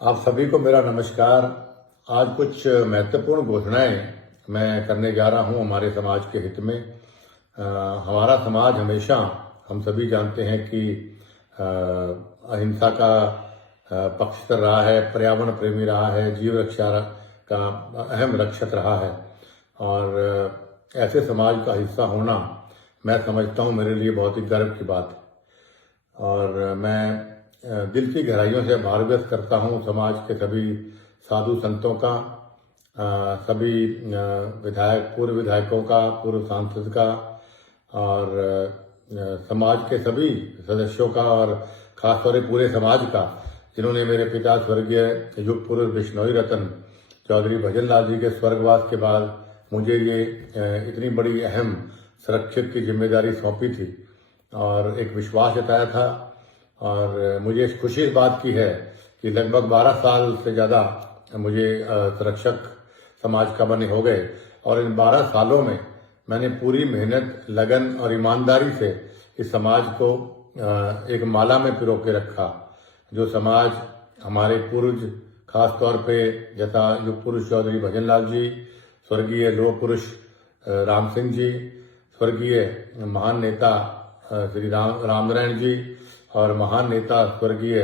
आप सभी को मेरा नमस्कार। आज कुछ महत्वपूर्ण घोषणाएं मैं करने जा रहा हूं हमारे समाज के हित में। हमारा समाज हमेशा, हम सभी जानते हैं कि अहिंसा का पक्षधर रहा है, पर्यावरण प्रेमी रहा है, जीव रक्षा का अहम रक्षक रहा है। और ऐसे समाज का हिस्सा होना मैं समझता हूं मेरे लिए बहुत ही गर्व की बात है। और मैं दिल की गहराइयों से आभार व्यक्त करता हूँ समाज के सभी साधु संतों का, सभी विधायक, पूर्व विधायकों का, पूर्व सांसद का, और समाज के सभी सदस्यों का, और खासतौर से पूरे समाज का, जिन्होंने मेरे पिता स्वर्गीय युग पुरुष बिश्नोई रतन चौधरी भजन लाल जी के स्वर्गवास के बाद मुझे ये इतनी बड़ी अहम सुरक्षित की जिम्मेदारी सौंपी थी और एक विश्वास जताया था। और मुझे खुशी इस बात की है कि लगभग 12 साल से ज़्यादा मुझे संरक्षक समाज का बने हो गए, और इन 12 सालों में मैंने पूरी मेहनत, लगन और ईमानदारी से इस समाज को एक माला में पिरो के रखा। जो समाज हमारे पूर्वज, खास तौर पे जैसा युग पुरुष चौधरी भजन लाल जी, स्वर्गीय लोह पुरुष राम सिंह जी, स्वर्गीय महान नेता श्री रामनारायण जी, और महान नेता स्वर्गीय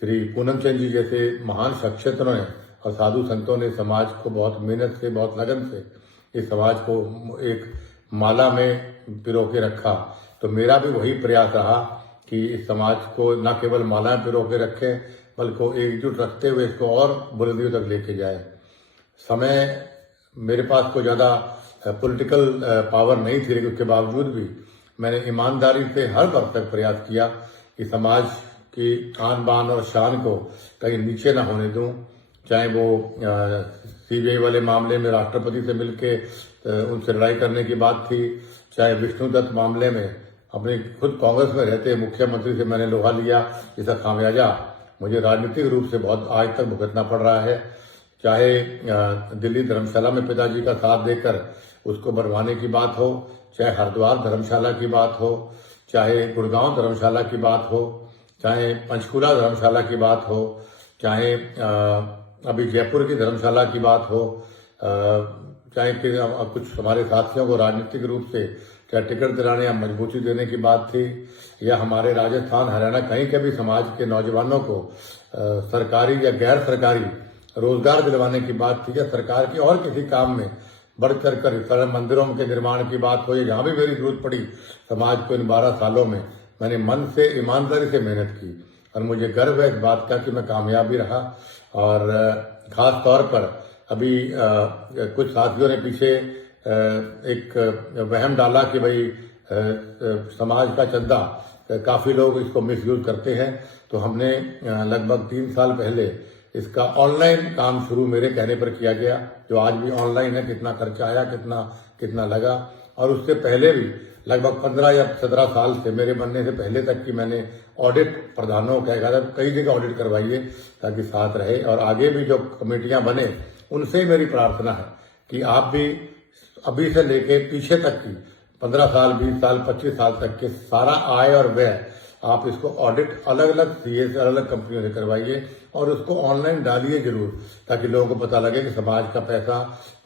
श्री पूनम चंद जी जैसे महान शख्सियतों ने और साधु संतों ने समाज को बहुत मेहनत से, बहुत लगन से इस समाज को एक माला में पिरो के रखा। तो मेरा भी वही प्रयास रहा कि इस समाज को न केवल माला में पिरो के रखें, बल्कि एकजुट रखते हुए इसको और बुलंदियों तक लेके जाए। समय मेरे पास कोई ज़्यादा पॉलिटिकल पावर नहीं थी, लेकिन उसके बावजूद भी मैंने ईमानदारी से हर वर्ष तक प्रयास किया कि समाज की आन बान और शान को कहीं नीचे ना होने दूं। चाहे वो सीबीआई वाले मामले में राष्ट्रपति से मिलके उनसे लड़ाई करने की बात थी, चाहे विष्णु दत्त मामले में अपने खुद कांग्रेस में रहते मुख्यमंत्री से मैंने लोहा लिया, जिसका खामियाजा मुझे राजनीतिक रूप से बहुत आज तक भुगतना पड़ रहा है। चाहे दिल्ली धर्मशाला में पिताजी का साथ देकर उसको बनवाने की बात हो, चाहे हरिद्वार धर्मशाला की बात हो, चाहे गुड़गांव धर्मशाला की बात हो, चाहे पंचकुला धर्मशाला की बात हो, चाहे अभी जयपुर की धर्मशाला की बात हो, चाहे फिर कुछ हमारे साथियों को राजनीतिक रूप से चाहे टिकट दिलाने या मजबूती देने की बात थी, या हमारे राजस्थान, हरियाणा कहीं के भी समाज के नौजवानों को सरकारी या गैर सरकारी रोजगार दिलवाने की बात थी, या सरकार के और किसी काम में बढ़ चढ़ कर मंदिरों के निर्माण की बात हो, जहाँ भी मेरी जरूरत पड़ी समाज को इन 12 सालों में मैंने मन से, ईमानदारी से मेहनत की। और मुझे गर्व है इस बात का कि मैं कामयाब भी रहा। और खास तौर पर अभी कुछ साथियों ने पीछे एक वहम डाला कि भाई समाज का चंदा काफ़ी लोग इसको मिसयूज करते हैं, तो हमने लगभग 3 साल पहले इसका ऑनलाइन काम शुरू मेरे कहने पर किया गया, जो आज भी ऑनलाइन है। कितना खर्चा आया, कितना लगा, और उससे पहले भी लगभग 15 या 17 साल से, मेरे बनने से पहले तक की मैंने ऑडिट प्रधानों का कहा था कई जगह ऑडिट करवाइए ताकि साथ रहे। और आगे भी जो कमेटियां बने उनसे मेरी प्रार्थना है कि आप भी अभी से लेके पीछे तक की 15 साल, 20 साल, 25 साल तक के सारा आय और व्यय आप इसको ऑडिट अलग अलग सीए से, अलग अलग कंपनियों से करवाइए, और उसको ऑनलाइन डालिए जरूर, ताकि लोगों को पता लगे कि समाज का पैसा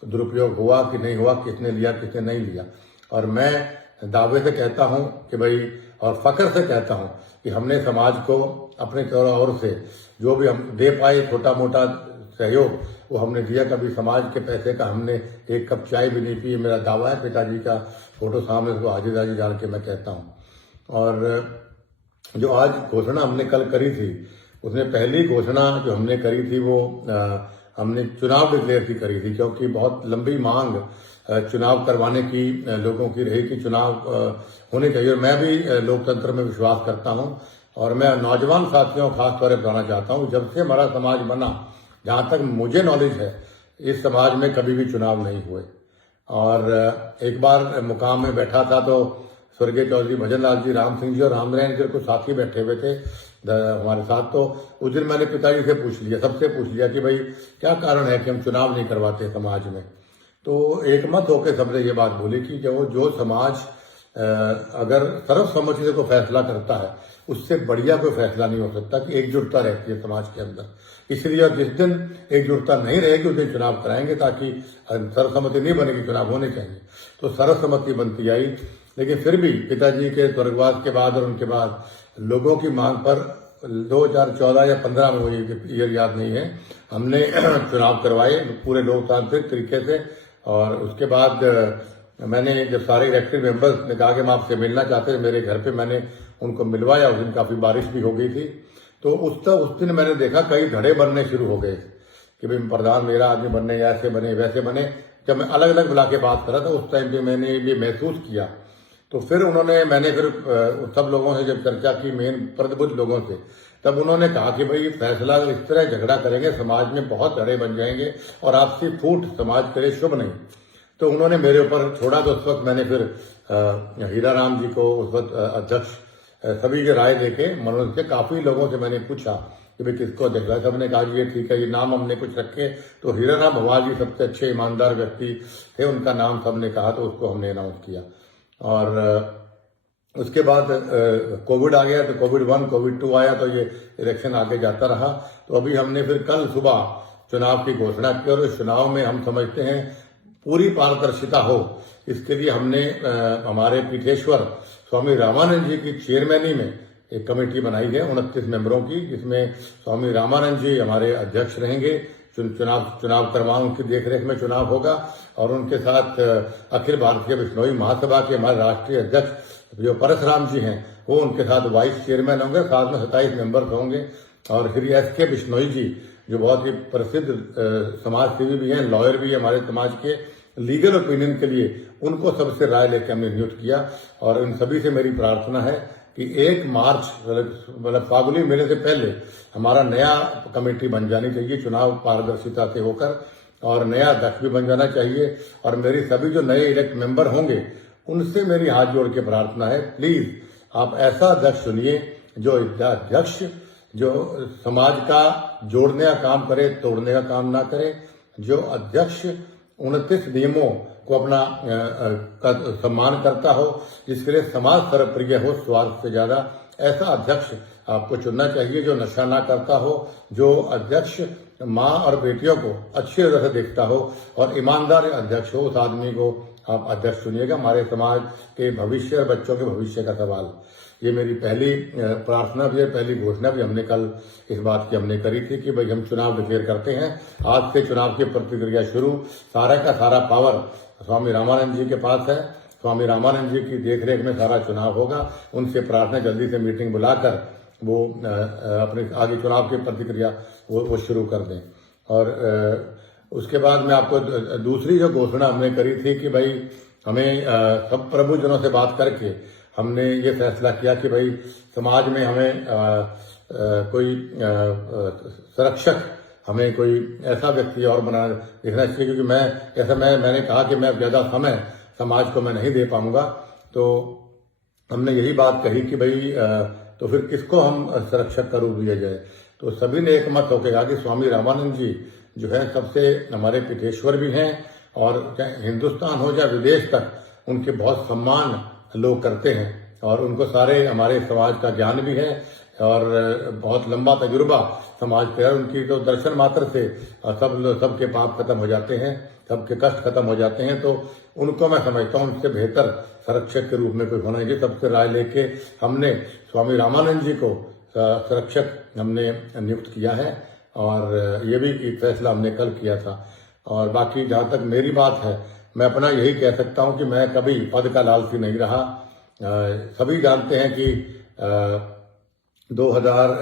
दुरुपयोग हुआ कि नहीं हुआ, किसने लिया, किसने नहीं लिया। और मैं दावे से कहता हूं कि भाई, और फख्र से कहता हूं कि हमने समाज को अपने ओर से जो भी हम दे पाए, छोटा मोटा सहयोग, वो हमने दिया। कभी समाज के पैसे का हमने एक कप चाय भी नहीं पी। मेरा दावा है, पिताजी का फोटो सामने उसको हाजिर हाजिर जान के मैं कहता हूँ। और जो आज घोषणा हमने कल करी थी, उसमें पहली घोषणा जो हमने करी थी वो हमने चुनाव डिक्लेयर की करी थी, क्योंकि बहुत लंबी मांग चुनाव करवाने की लोगों की रही कि चुनाव होने चाहिए। मैं भी लोकतंत्र में विश्वास करता हूं, और मैं नौजवान साथियों को खास तौर पर बताना चाहता हूं, जब से हमारा समाज बना, जहां तक मुझे नॉलेज है, इस समाज में कभी भी चुनाव नहीं हुए। और एक बार मुकाम में बैठा था तो स्वर्गीय चौधरी भजन लाल जी, राम सिंह जी और रामनारायण जी कुछ साथी बैठे हुए थे हमारे साथ। तो उस दिन मैंने पिताजी से पूछ लिया, सबसे पूछ लिया कि भाई क्या कारण है कि हम चुनाव नहीं करवाते समाज में। तो एक मत होकर सबने ये बात बोली कि जो समाज अगर सर्वसम्मति से कोई फैसला करता है, उससे बढ़िया कोई फैसला नहीं हो सकता कि एकजुटता रहती है समाज के अंदर। इसलिए जिस दिन एकजुटता नहीं रहेगी उस दिन चुनाव कराएंगे, ताकि सर्वसम्मति नहीं बनेगी, चुनाव होने चाहिए। तो सर्वसम्मति बनती आई, लेकिन फिर भी पिताजी के स्वर्गवास के बाद और उनके बाद लोगों की मांग पर 2014 या 15 में, मुझे ईयर याद नहीं है, हमने चुनाव करवाए पूरे लोकतांत्रिक तरीके से। और उसके बाद मैंने जब सारे इलेक्टेड मेंबर्स ने कहा कि हम आपसे मिलना चाहते थे, मेरे घर पे मैंने उनको मिलवाया। उस दिन काफी बारिश भी हो गई थी, तो उस दिन मैंने देखा कई धड़े बनने शुरू हो गए कि भाई प्रधान मेरा आदमी बनने, ऐसे बने वैसे बने। जब मैं अलग अलग बुला के बात करा था उस टाइम पे मैंने ये महसूस किया। तो फिर मैंने सब लोगों से जब चर्चा की, मेन प्रतिबद्ध लोगों से, तब उन्होंने कहा कि भाई फैसला इस तरह झगड़ा करेंगे समाज में बहुत धड़े बन जाएंगे और आपसी फूट समाज के लिए शुभ नहीं। तो उन्होंने मेरे ऊपर छोड़ा। तो उस वक्त मैंने फिर हीरा राम जी को, उस वक्त अध्यक्ष, सभी की राय लेके मनोज से काफी लोगों से मैंने पूछा कि भाई किसको अध्यक्ष। सबने कहा कि ये ठीक है, ये नाम हमने कुछ रखे। तो हीरा राम भवाल जी सबसे अच्छे ईमानदार व्यक्ति थे, उनका नाम सबने कहा, तो उसको हमने अनाउंस किया। और उसके बाद कोविड आ गया, तो कोविड 1, कोविड 2 आया, तो ये इलेक्शन आगे जाता रहा। तो अभी हमने फिर कल सुबह चुनाव की घोषणा की, और इस चुनाव में हम समझते हैं पूरी पारदर्शिता हो, इसके लिए हमने हमारे पीठेश्वर स्वामी रामानंद जी की चेयरमैनी में एक कमेटी बनाई है 29 मेंबरों की, जिसमें स्वामी रामानंद जी हमारे अध्यक्ष रहेंगे। चुनाव करवाओं उनकी देखरेख में चुनाव होगा। और उनके साथ अखिल भारतीय बिश्नोई महासभा के हमारे राष्ट्रीय अध्यक्ष जो परसराम जी हैं, वो उनके साथ वाइस चेयरमैन होंगे। साथ में 27 मेंबर होंगे। और श्री एस.के. बिश्नोई जी जो बहुत ही प्रसिद्ध समाज सेवी भी हैं, लॉयर भी हैं हमारे समाज के, लीगल ओपिनियन के लिए उनको सबसे राय लेकर हमने नियुक्त किया। और इन सभी से मेरी प्रार्थना है कि 1 मार्च मतलब फागुनी मेले से पहले हमारा नया कमेटी बन जानी चाहिए, चुनाव पारदर्शिता से होकर, और नया अध्यक्ष भी बन जाना चाहिए। और मेरी सभी जो नए इलेक्ट मेंबर होंगे उनसे मेरी हाथ जोड़ के प्रार्थना है, प्लीज आप ऐसा अध्यक्ष चुनिए जो अध्यक्ष जो समाज का जोड़ने का काम करे, तोड़ने का काम ना करे। जो अध्यक्ष 29 नियमों को अपना सम्मान करता हो, जिसके लिए समाज सर्वप्रिय हो स्वार्थ से ज्यादा, ऐसा अध्यक्ष आपको चुनना चाहिए। जो नशा ना करता हो, जो अध्यक्ष माँ और बेटियों को अच्छी तरह से देखता हो और ईमानदार अध्यक्ष हो, उस आदमी को आप अध्यक्ष चुनिएगा। हमारे समाज के भविष्य और बच्चों के भविष्य का सवाल, ये मेरी पहली प्रार्थना भी है, पहली घोषणा भी हमने कल इस बात की हमने करी थी कि भाई हम चुनाव डिक्लेयर करते हैं। आज से चुनाव की प्रतिक्रिया शुरू, सारा का सारा पावर स्वामी रामानंद जी के पास है। स्वामी रामानंद जी की देखरेख में सारा चुनाव होगा। उनसे प्रार्थना जल्दी से मीटिंग बुलाकर वो अपने आगे चुनाव की प्रतिक्रिया वो शुरू कर दें। और उसके बाद में आपको दूसरी जो घोषणा हमने करी थी कि भाई हमें सब प्रबुद्धजनों से बात करके हमने ये फैसला किया कि भाई समाज में हमें कोई संरक्षक, हमें कोई ऐसा व्यक्ति और बना देखना चाहिए, क्योंकि मैंने कहा कि मैं ज्यादा समय समाज को मैं नहीं दे पाऊंगा। तो हमने यही बात कही कि भाई तो फिर किसको हम संरक्षक का रूप दिया जाए। तो सभी ने एक मत होकर कहा कि स्वामी रामानंद जी जो है सबसे हमारे पीठेश्वर भी हैं, और चाहे हिंदुस्तान हो चाहे विदेश तक उनके बहुत सम्मान लोग करते हैं, और उनको सारे हमारे समाज का ज्ञान भी है और बहुत लंबा तजुर्बा समाज पे है। उनकी तो दर्शन मात्र से सबके पाप खत्म हो जाते हैं, सबके कष्ट खत्म हो जाते हैं। तो उनको मैं समझता हूँ उनसे बेहतर संरक्षक के रूप में कोई होना चाहिए। सबसे राय लेके हमने स्वामी रामानंद जी को संरक्षक हमने नियुक्त किया है, और ये भी एक फैसला हमने कल किया था। और बाकी जहां तक मेरी बात है, मैं अपना यही कह सकता हूं कि मैं कभी पद का लालची नहीं रहा। सभी जानते हैं कि 2000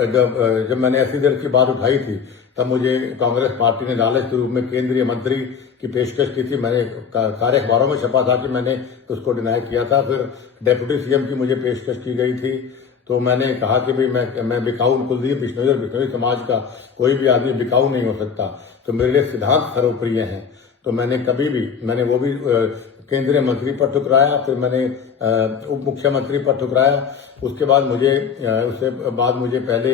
जब मैंने ऐसी देर की बात उठाई थी, तब मुझे कांग्रेस पार्टी ने लालच के रूप में केंद्रीय मंत्री की पेशकश की थी। मैंने सारे अखबारों में छपा था कि मैंने उसको डिनाई किया था। फिर डेप्यूटी सीएम की मुझे पेशकश की गई थी। तो मैंने कहा कि भाई मैं बिकाऊ, कुलदीप बिश्नोई और बिश्नोई समाज का कोई भी आदमी बिकाऊ नहीं हो सकता। तो मेरे लिए सिद्धांत सर्वप्रिय हैं। तो मैंने कभी भी, मैंने वो भी केंद्रीय मंत्री पर ठुकराया, फिर मैंने उप मुख्यमंत्री पर ठुकराया। उसके बाद मुझे पहले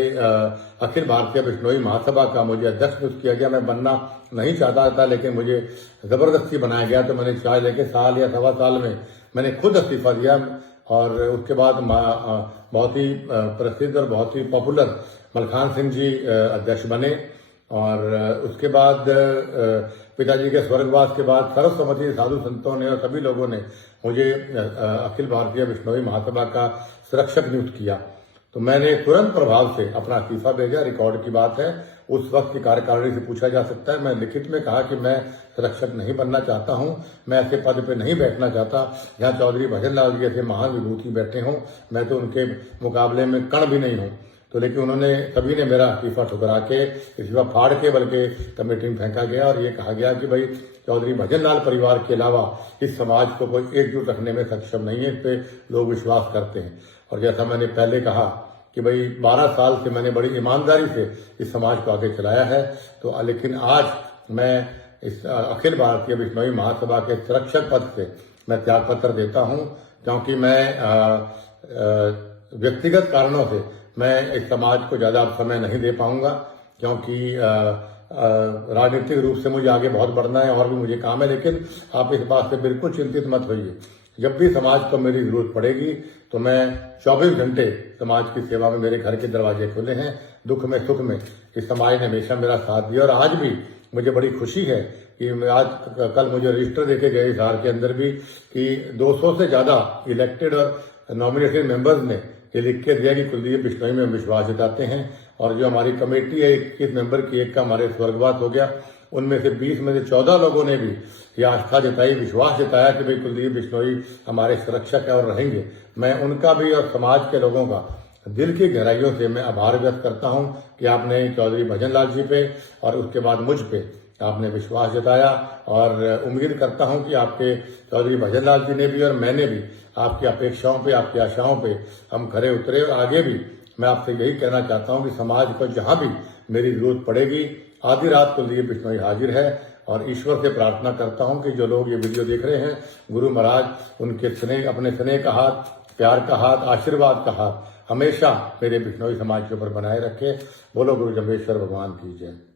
अखिल भारतीय बिश्नोई महासभा का मुझे अध्यक्ष नियुक्त किया गया। मैं बनना नहीं चाहता था, लेकिन मुझे जबरदस्ती बनाया गया। तो मैंने चाय लेके साल या 1.25 साल में मैंने खुद इस्तीफा दिया। और उसके बाद बहुत ही प्रसिद्ध और बहुत ही पॉपुलर मलखान सिंह जी अध्यक्ष बने। और उसके बाद पिताजी के स्वर्गवास के बाद सर्वसम्मति साधु संतों ने और सभी लोगों ने मुझे अखिल भारतीय विश्नोई महासभा का संरक्षक नियुक्त किया। तो मैंने तुरंत प्रभाव से अपना इस्तीफा भेजा। रिकॉर्ड की बात है, उस वक्त की कार्यकारिणी से पूछा जा सकता है। मैं लिखित में कहा कि मैं संरक्षक नहीं बनना चाहता हूं, मैं ऐसे पद पे नहीं बैठना चाहता जहां चौधरी भजन लाल जी जैसे महान विभूति बैठे हों। मैं तो उनके मुकाबले में कण भी नहीं हूं। तो लेकिन उन्होंने सभी ने मेरा इस्तीफा ठुकरा के, इस्तीफा फाड़ के बल्कि कमेटी में फेंका गया और ये कहा गया कि भाई चौधरी भजन लाल परिवार के अलावा इस समाज को कोई एकजुट रखने में सक्षम नहीं है। इस पे लोग विश्वास करते हैं। और जैसा मैंने पहले कहा कि भाई 12 साल से मैंने बड़ी ईमानदारी से इस समाज को आगे चलाया है। तो लेकिन आज मैं इस अखिल भारतीय विश्नोई महासभा के संरक्षक पद से मैं त्यागपत्र देता हूं, क्योंकि मैं व्यक्तिगत कारणों से मैं इस समाज को ज्यादा समय नहीं दे पाऊंगा, क्योंकि राजनीतिक रूप से मुझे आगे बहुत बढ़ना है और भी मुझे काम है। लेकिन आप इस बात से बिल्कुल चिंतित मत होइए, जब भी समाज को मेरी जरूरत पड़ेगी तो मैं 24 घंटे समाज की सेवा में, मेरे घर के दरवाजे खुले हैं। दुख में सुख में इस समाज ने हमेशा मेरा साथ दिया और आज भी मुझे बड़ी खुशी है कि आज कल मुझे रजिस्टर देके गए इस हार के अंदर भी कि 200 से ज्यादा इलेक्टेड और नॉमिनेटेड मेंबर्स ने ये लिख के दिया कि कुलदीप बिश्नोई में विश्वास जताते हैं। और जो हमारी कमेटी है 21 मेंबर की, एक का हमारे स्वर्गवास हो गया, उनमें से 20 में से 14 लोगों ने भी ये आस्था जताई, विश्वास जताया कि भाई कुलदीप बिश्नोई हमारे संरक्षक है और रहेंगे। मैं उनका भी और समाज के लोगों का दिल की गहराइयों से मैं आभार व्यक्त करता हूं कि आपने चौधरी भजन लाल जी पे और उसके बाद मुझ पे आपने विश्वास जताया। और उम्मीद करता हूं कि आपके चौधरी भजन लाल जी ने भी और मैंने भी आपकी अपेक्षाओं पे, आपकी आशाओं पे हम खरे उतरे। और आगे भी मैं आपसे यही कहना चाहता हूं कि समाज को जहां भी मेरी जरूरत पड़ेगी, आधी रात कुलदीप बिश्नोई हाजिर है। और ईश्वर से प्रार्थना करता हूं कि जो लोग ये वीडियो देख रहे हैं, गुरु महाराज उनके स्नेह, अपने स्नेह का हाथ, प्यार का हाथ, आशीर्वाद का हाथ हमेशा मेरे बिश्नोई समाज के ऊपर बनाए रखे। बोलो गुरु जम्बेश्वर भगवान की जय।